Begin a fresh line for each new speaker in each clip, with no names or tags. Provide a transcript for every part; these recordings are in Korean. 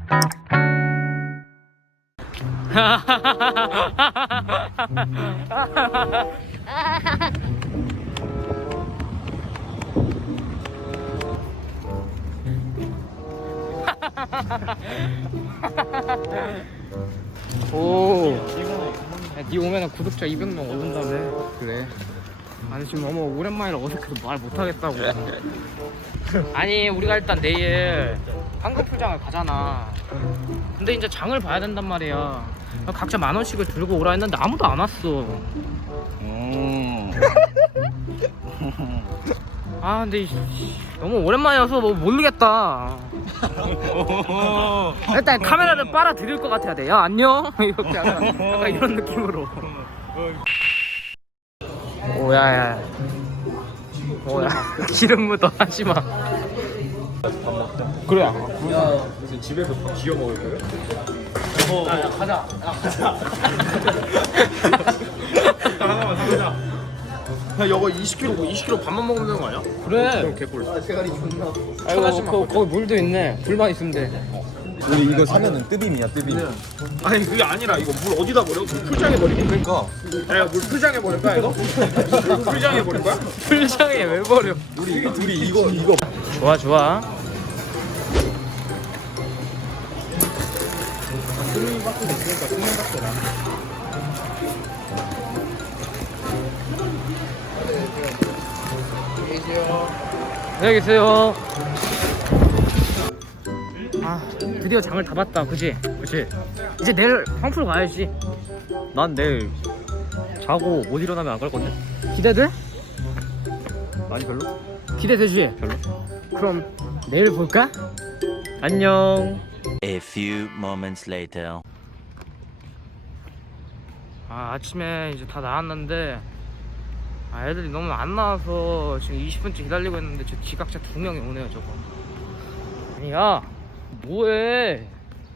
오, 야, 니 오면은 구독자 200명 오른다며. 그래. 아니 지금 너무 오랜만이라 어색해서 말 못하겠다고. 아니 우리가 일단 내일 한국풀장을 가잖아. 근데 이제 장을 봐야 된단 말이야. 각자 10,000원씩을 들고 오라 했는데 아무도 안 왔어. 아 근데 너무 오랜만이어서 뭐 모르겠다. 일단 카메라를 빨아 드릴 것 같아야 돼. 야 안녕 이렇게 약간 이런 느낌으로. 오야야. 오야 기름 묻어 하지마. 그래.
야, 무슨 집에서 기어 먹을 거예요?
야 가자. 야 가자.
하나만 사자. 야, 이거 20kg, 20kg 반만 먹으면 되는 거 아니야?
그래.
그럼 개꿀.
아이고 거기 물도 있네. 불만 있으면 돼.
우리 이거 사면은 뜨빔이야 뜨빔.
아니, 그게 아니라 이거 물 어디다 버려? 물 풀장에 버리게?
그러니까
야, 물 풀장에 버릴 거야, 이거? 물 풀장에 버릴 거야?
풀장에 왜 버려?
우리 이거
좋아 좋아. 안녕히 계세요. 아 드디어 장을 다 봤다. 그치?
그렇지.
이제 내일 황풀 가야지.
난 내일 자고 못 일어나면 안 갈 건데.
기대돼?
아니 별로.
기대되지?
별로.
그럼 내일 볼까?
안녕.
A few moments later.
아 아침에 이제 다 나왔는데 애들이 너무 안 나와서 지금 20분째 기다리고 있는데 저 지각자 2명이 오네요 저거. 아니 야 뭐해?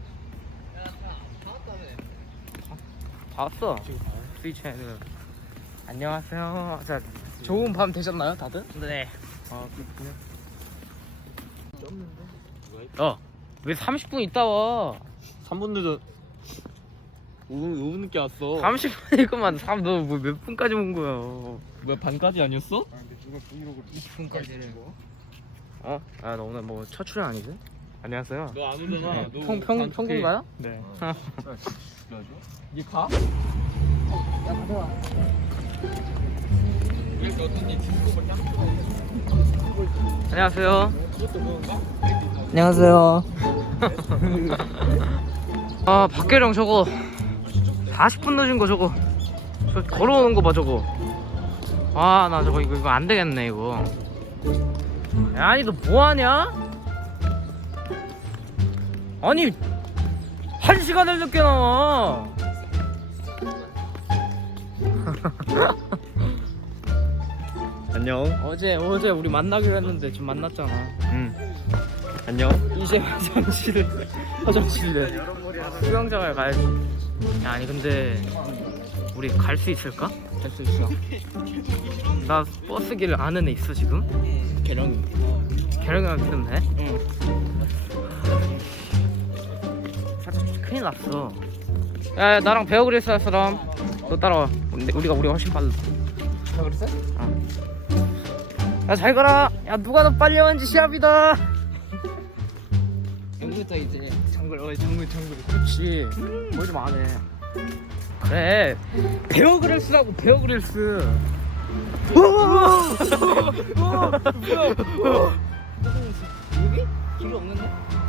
다 왔어. 스위치 애들. 안녕하세요. 자 좋은 밤 되셨나요 다들? 네. 아 그렇군요. 야왜 30분 있다 와?
3분 늦어. 5분 늦게 왔어.
30분이구만. 너뭐 몇 분까지 온 거야?
뭐야 반까지 아니었어?
20분까지는 어? 아 너 오늘 뭐 첫 출연 아니지? 안녕하세요.
너 안 오잖아.
평균가요?
네.
이게 가?
야 가져와. 안녕하세요. 안녕하세요. 아 박계령 저거 40분 늦은 거 저거 저 걸어오는 거 봐 저거. 아 나 저거 이거 안 되겠네 이거. 야, 아니 너 뭐하냐? 아니 1시간을 늦게 나와.
안녕.
어제 우리 만나기로 했는데 지금 만났잖아.
안녕.
이제 화장실에 수영장을 가야지. 야, 아니 근데 우리 갈 수 있을까? 갈 수 있어. 나 버스 길 아는 애 있어 지금? 계령이랑 믿으면 돼? 응. 살짝 큰일 났어. 야 나랑 베어 그릴스 할 사람 너 따라와. 우리가 훨씬 빨라. 베어 그릴스? 어. 야 잘 가라. 야 누가 더 빨리 왔는지 시합이다. 여기부터 이제 정글. 그렇지. 뭘 좀 안 해. 그래 베어 그릴스라고. 베어 그릴스. 여기? 길이 없는데?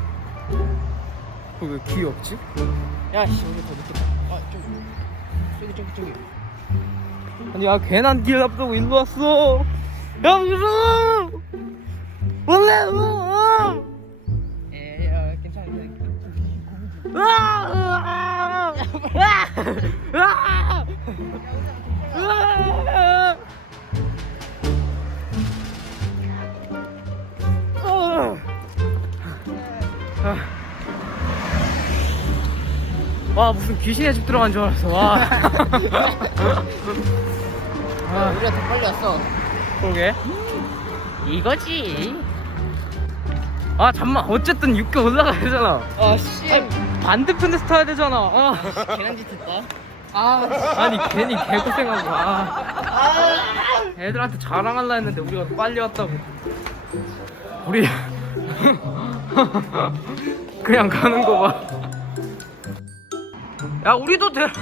왜 길이 없지? 야씨 여기 더 늦겠다. 아 저기. 아니 야 괜한 길 앞두고 일로 왔어. 야 무서워. 원래 야 괜찮아. 와 무슨 귀신의 집 들어간 줄 알았어. 와. 우리가 더 빨리 왔어. 그러게. 이거지. 아 잠만 어쨌든 6개 올라가야 되잖아.
아씨
반대편에서 타야 되잖아.
계란 짓 했다.
아니 괜히 개고생하고. 애들한테 자랑하려 했는데 우리가 빨리 왔다고. 우리 그냥 가는 거 봐. 야 우리도 데려가.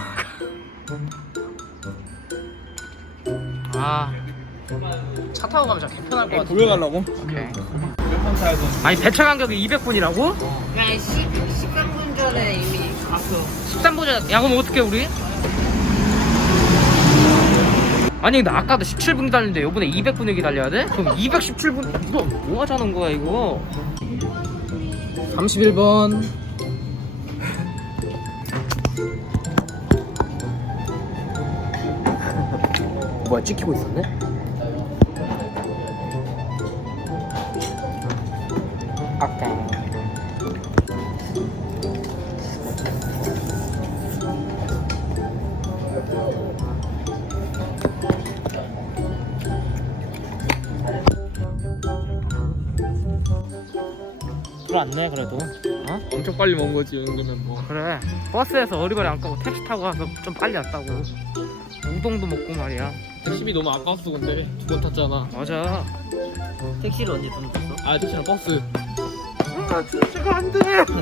차 타고 가면 진짜 개편할 것 같아.
구경 가려고?
오케이.
몇번 타야 돼?
아니 배차 간격이 200분이라고?
야, 13분 전에 이미 갔어.
13분이야. 야 그럼 어떡해 우리? 아니 근데 아까도 17분 기다렸는데 이번에 200분을 기다려야 돼? 그럼 217분 이거 뭐 하자는 거야 이거?
31번.
뭐야 찍히고 있었네? 아까 불안네 그래도. 어?
엄청 빨리 먹은 거지 이 정도면 뭐.
그래 버스에서 어리버리 안 가고 택시 타고 가서 좀 빨리 왔다고. 우동도 먹고 말이야.
택시비 너무 아까웠어 근데 2번 탔잖아.
맞아.
택시를 언제 돈 줬어?
아 택시랑 버스.
진짜가 안 돼.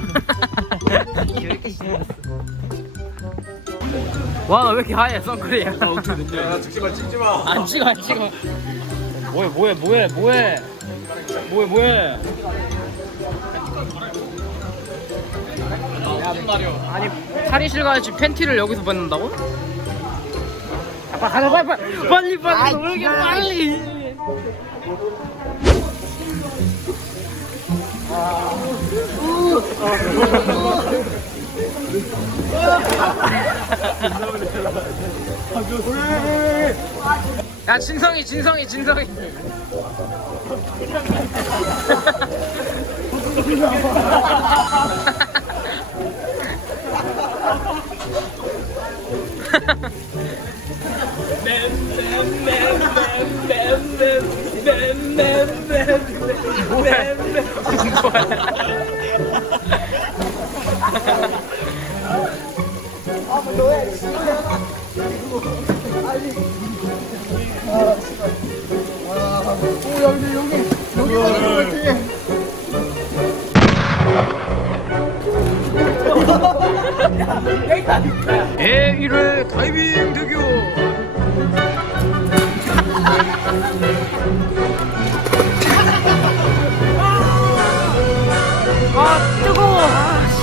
이렇게 신났어.
와 왜 이렇게 하얘 선크림.
어떻게 됐냐? 야 찍지마 찍지마.
안 찍어 안 찍어. 뭐해. 아니 탈의실 가야지 팬티를 여기서 벗는다고? 아빠 가자 빨리 놀게 빨리. 야 진성이 제1회 다이빙 대교. 아 뜨거워.